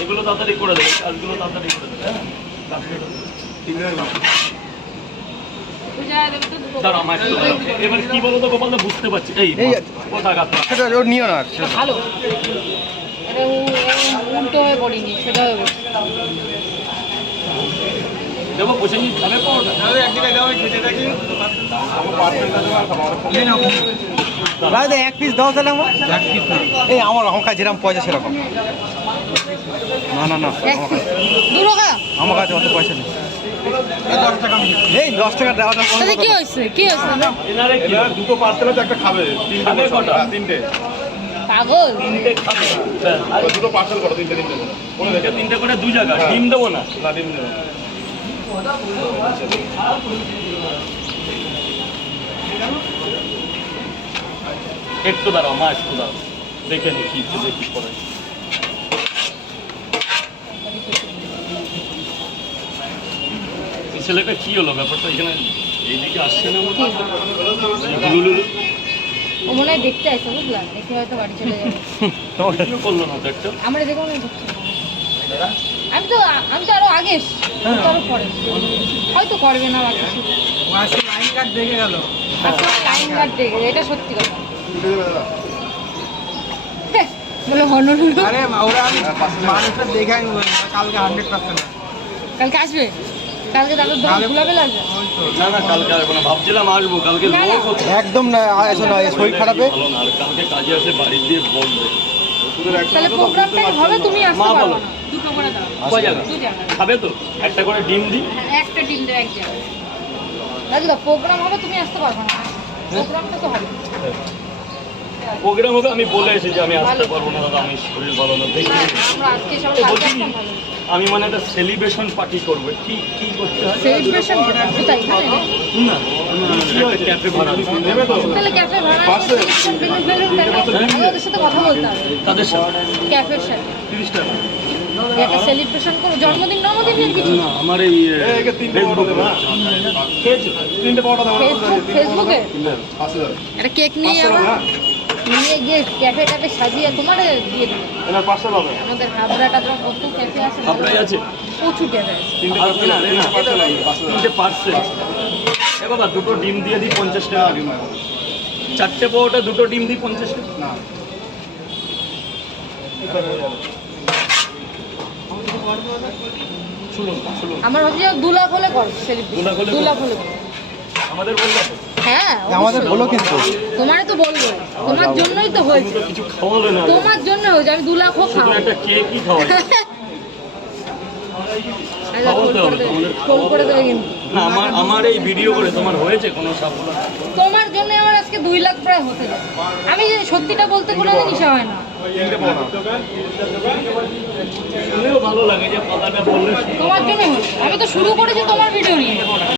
এগুলো তাড়াতাড়ি করে দেবে কাজগুলো তাড়াতাড়ি করে দেবে হ্যাঁ। এবার কি বলো তো গোপাল বুঝতে পারছি এই সেটা ওর নিও না ভালো উল্টো হয়ে পড়িনি সেটা দেবো বসে নিয়ে খাবে পরোটা। রাজদা এক পিস দাও তাহলে আমার। এই আমার আমার যেরকম পয়সা সেরকম। না না না আমার কাছে- অত পয়সা নেই। এই দশ টাকা দেওয়াটা কি হয়েছে? কি হয়েছে? দুটো পার্সেল একটা খাবে। তিনটে কটা? হ্যাঁ, তিনটে। পাগল। তিনটে খাবে। আর আর দুটো পার্সেল করো তিনটে তিনটে। তিনটে দেখে তিনটে করে দু জায়গা। হ্যাঁ। ডিম দেবো না? না ডিম দেবো একটু দাঁড়াও মা একটু দাঁড়াও। দেখে নি কি দেখি পরে ছেলেটা কি হলো? ব্যাপারটা এখানে এইদিকে আসছে না ও মনে হয় দেখতে আসছে বুঝলা? দেখে হয়তো বাড়ি চলে যাবে। করল না একটা? আমরা দেখো না। আমি তো আমি তো আরও আগে তো আরও পরে হয়তো করবে না বা কিছু। আজকে লাইন কাট দেখে এটা সত্যি কথা। তিনটে দেবে দাদা হ্যাঁ, বলে হনর আরে ওরা আমি মানুষটা দেখে আমি কালকে হান্ড্রেড পার্সেন্ট কালকে আসবে? কালকে তাদের দোকান খোলাবে লাগবে না না কালকে আসব না ভাবছিলাম আসব। কালকে না, না। লোক হচ্ছে। একদম না শরীর খারাপে? কালকে কাজে আসে বাড়ি দিয়ে বলবে তাহলে প্রোগ্রামটা হবে তুমি আসতে মা পারবে না। দুটো করে দাও। কয় জায়গা দু জায়গা খাবে তো? একটা করে ডিম দিই। হ্যাঁ, একটা দেবে এক জায়গায়। দাদু প্রোগ্রাম হবে তুমি আসতে পারবে না। প্রোগ্রামটা তো হবে। প্রোগ্রাম হবে আমি বলে এসেছি যে আমি আসতে পারব না দাদা আমি শরীর ভালো না। দেখি। আমি মানে একটা সেলিব্রেশন পার্টি করব। কি কি করতে হয়? সেলিব্রেশন কোথায়? না ক্যাফে ভাড়া হবে। নেবে তো? তাহলে ক্যাফে ভাড়া পাশে। বেলুন বেলুন সাথে কথা বলতে হবে। তাদের সাথে? ক্যাফের সাথে। টাকা। একটা সেলিব্রেশন করো? জন্মদিন জন্মদিনের কিছু? না আমার এই ফেসবুক ফেসবুকে একটা কেক নিয়ে যাব? হ্যাঁ। নিয়ে গিয়ে ক্যাফে ট্যাফে সাজিয়ে তোমার দিয়ে দেবো। আমাদের হাবড়া টাবড়া কত ক্যাফে আছে আছে? প্রচুর ক্যাফে আছে। তিনটে পার্সেল এ বাবা দুটো ডিম দিয়ে দিই পঞ্চাশ টাকা। চারটে পরোটা দুটো ডিম দিই পঞ্চাশ টাকা? না। আমার যে দু লাখ হলে কর দু লাখ হলে। আমাদের বলল হ্যাঁ আমাদের অবশ্যই। বলো কিন্তু। তোমারে তো বলব। তোমার জন্যই তো হয়েছে। কিছু খাওয়াবে না। তোমার জন্য হয়েছে। আমি দু লাখ হোক খাওয়াবো একটা কেকই আমার আমার এই ভিডিও করে তোমার হয়েছে কোনো সাফল্য তোমার জন্য আমার আজকে দুই লাখ প্রায় হতে যায় আমি সত্যিটা বলতে কোনো নিশা হয় না। শুনেও ভালো লাগে যে কথাটা বললে তোমার জন্য। আমি তো শুরু করেছি তোমার ভিডিও নিয়ে।